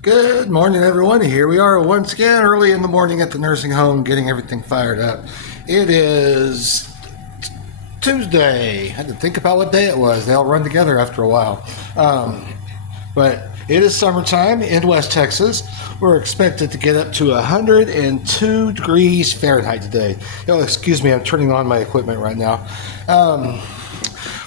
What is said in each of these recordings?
Good morning, everyone. Here we are once again, early in the morning at the nursing home, getting everything fired up. It is Tuesday. I had to think about what day it was. They all run together after a while. But it is summertime in West Texas. We're expected to get up to 102 degrees Fahrenheit today. Oh, excuse me, I'm turning on my equipment right now.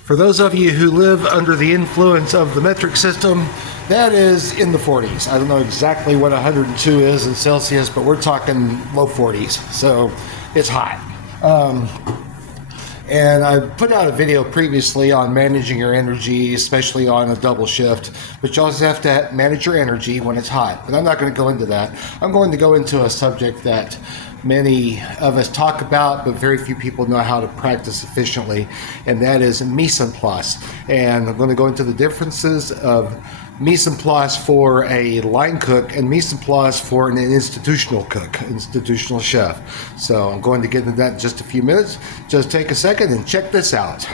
For those of you who live under the influence of the metric system, that is in the 40s. I don't know exactly what 102 is in Celsius, but we're talking low 40s, so it's hot. And I put out a video previously on managing your energy, especially on a double shift, but you also have to manage your energy when it's hot. But I'm not going to go into that. I'm going to go into a subject that many of us talk about, but very few people know how to practice efficiently, and that is mise-en-place. And I'm going to go into the differences of mise-en-place for a line cook and mise-en-place for an institutional cook, institutional chef. So I'm going to get into that in just a few minutes. Just take a second and check this out.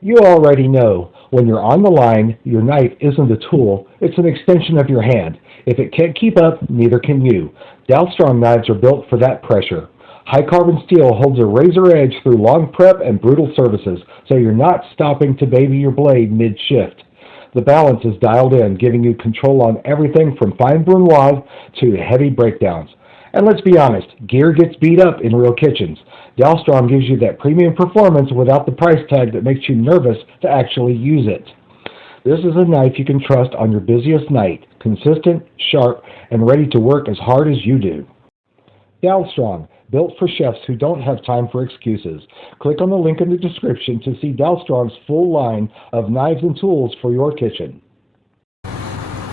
You already know, when you're on the line, your knife isn't a tool, it's an extension of your hand. If it can't keep up, neither can you. Dalstrong knives are built for that pressure. High-carbon steel holds a razor edge through long prep and brutal services, so you're not stopping to baby your blade mid-shift. The balance is dialed in, giving you control on everything from fine brunoise to heavy breakdowns. And let's be honest, gear gets beat up in real kitchens. Dalstrong gives you that premium performance without the price tag that makes you nervous to actually use it. This is a knife you can trust on your busiest night, consistent, sharp, and ready to work as hard as you do. Dalstrong, built for chefs who don't have time for excuses. Click on the link in the description to see Dalstrong's full line of knives and tools for your kitchen.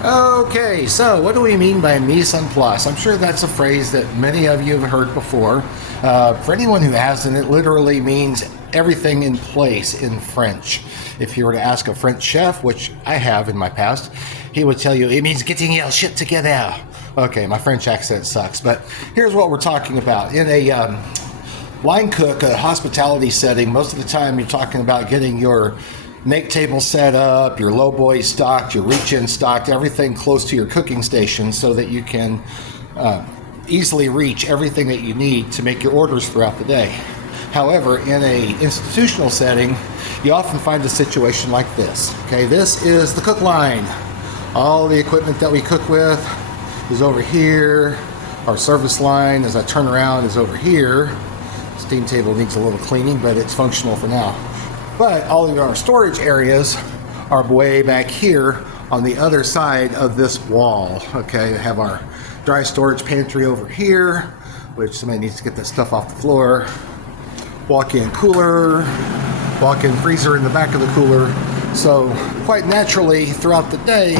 Okay, so what do we mean by mise-en-place? I'm sure that's a phrase that many of you have heard before. For anyone who hasn't, it literally means everything in place in French. If you were to ask a French chef, which I have in my past, he would tell you it means getting your shit together. Okay, my French accent sucks, but here's what we're talking about. In a line cook, a hospitality setting, most of the time you're talking about getting your make table set up, your low boy stocked, your reach in stocked, everything close to your cooking station so that you can easily reach everything that you need to make your orders throughout the day. However, in a institutional setting, you often find a situation like this. Okay, this is the cook line. All the equipment that we cook with is over here. Our service line, as I turn around, is over here. Steam table needs a little cleaning, but it's functional for now. But all of our storage areas are way back here on the other side of this wall. Okay, we have our dry storage pantry over here, which somebody needs to get that stuff off the floor. Walk-in cooler, walk-in freezer in the back of the cooler. So quite naturally, throughout the day,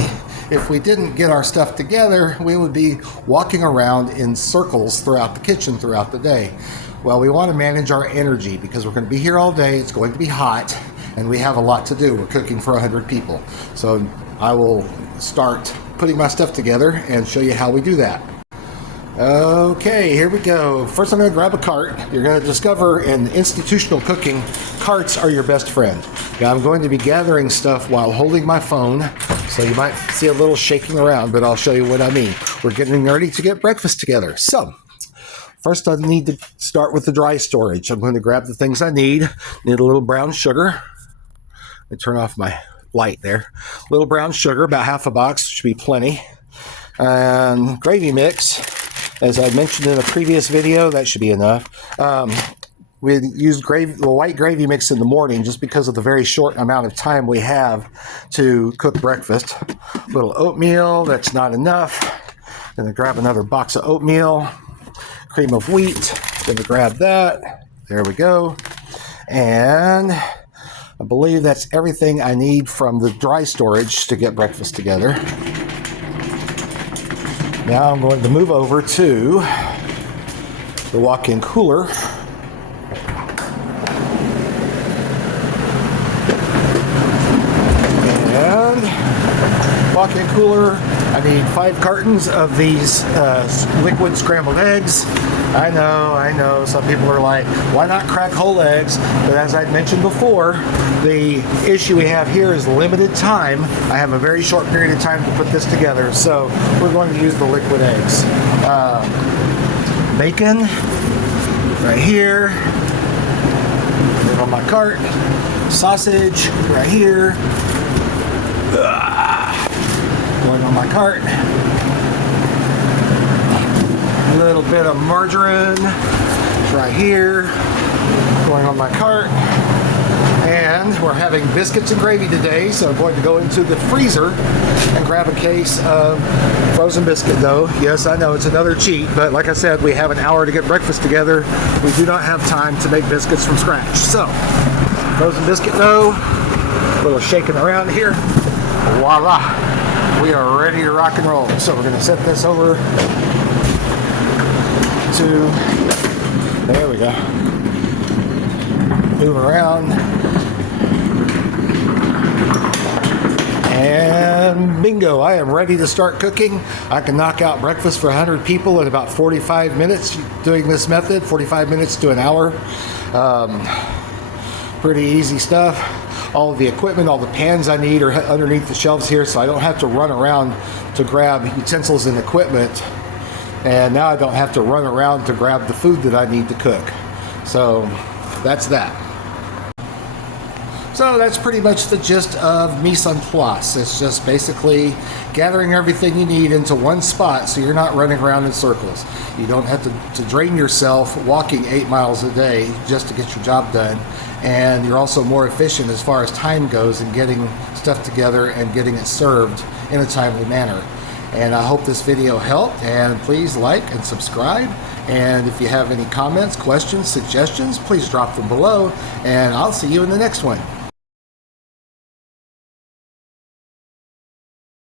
if we didn't get our stuff together, we would be walking around in circles throughout the kitchen throughout the day. Well, we want to manage our energy because we're going to be here all day. It's going to be hot, and we have a lot to do. We're cooking for 100 people. So I will start putting my stuff together and show you how we do that. Okay, here we go. First, I'm going to grab a cart. You're going to discover in institutional cooking, carts are your best friend. Now, I'm going to be gathering stuff while holding my phone, so you might see a little shaking around, but I'll show you what I mean. We're getting ready to get breakfast together. So, first, I need to start with the dry storage. I'm going to grab the things I need. Need a little brown sugar. Let me turn off my light there. A little brown sugar, about half a box, should be plenty. And gravy mix. As I mentioned in a previous video, that should be enough. We used the white gravy mix in the morning just because of the very short amount of time we have to cook breakfast. A little oatmeal, that's not enough. Gonna grab another box of oatmeal. Cream of wheat, gonna grab that. There we go. And I believe that's everything I need from the dry storage to get breakfast together. Now I'm going to move over to the walk-in cooler. And walk-in cooler, I need 5 cartons of these liquid scrambled eggs. I know. Some people are like, why not crack whole eggs? But as I mentioned before, the issue we have here is limited time. I have a very short period of time to put this together, so we're going to use the liquid eggs. Bacon, right here. Put it on my cart. Sausage, right here. Going on my cart. A little bit of margarine right here, going on my cart. And we're having biscuits and gravy today, so I'm going to go into the freezer and grab a case of frozen biscuit dough. Yes, I know it's another cheat, but like I said, we have an hour to get breakfast together. We do not have time to make biscuits from scratch. So, frozen biscuit dough, a little shaking around here. Voila! We are ready to rock and roll. So we're going to set this over to, there we go, move around, and bingo, I am ready to start cooking. I can knock out breakfast for 100 people in about 45 minutes doing this method, 45 minutes to an hour. Pretty easy stuff. All of the equipment, all the pans I need are underneath the shelves here, so I don't have to run around to grab utensils and equipment. And now I don't have to run around to grab the food that I need to cook. So that's that. So that's pretty much the gist of Mise-en-place. It's just basically gathering everything you need into one spot so you're not running around in circles. You don't have to drain yourself walking 8 miles a day just to get your job done. And you're also more efficient as far as time goes in getting stuff together and getting it served in a timely manner. And I hope this video helped, and please like and subscribe. And if you have any comments, questions, suggestions, please drop them below, and I'll see you in the next one.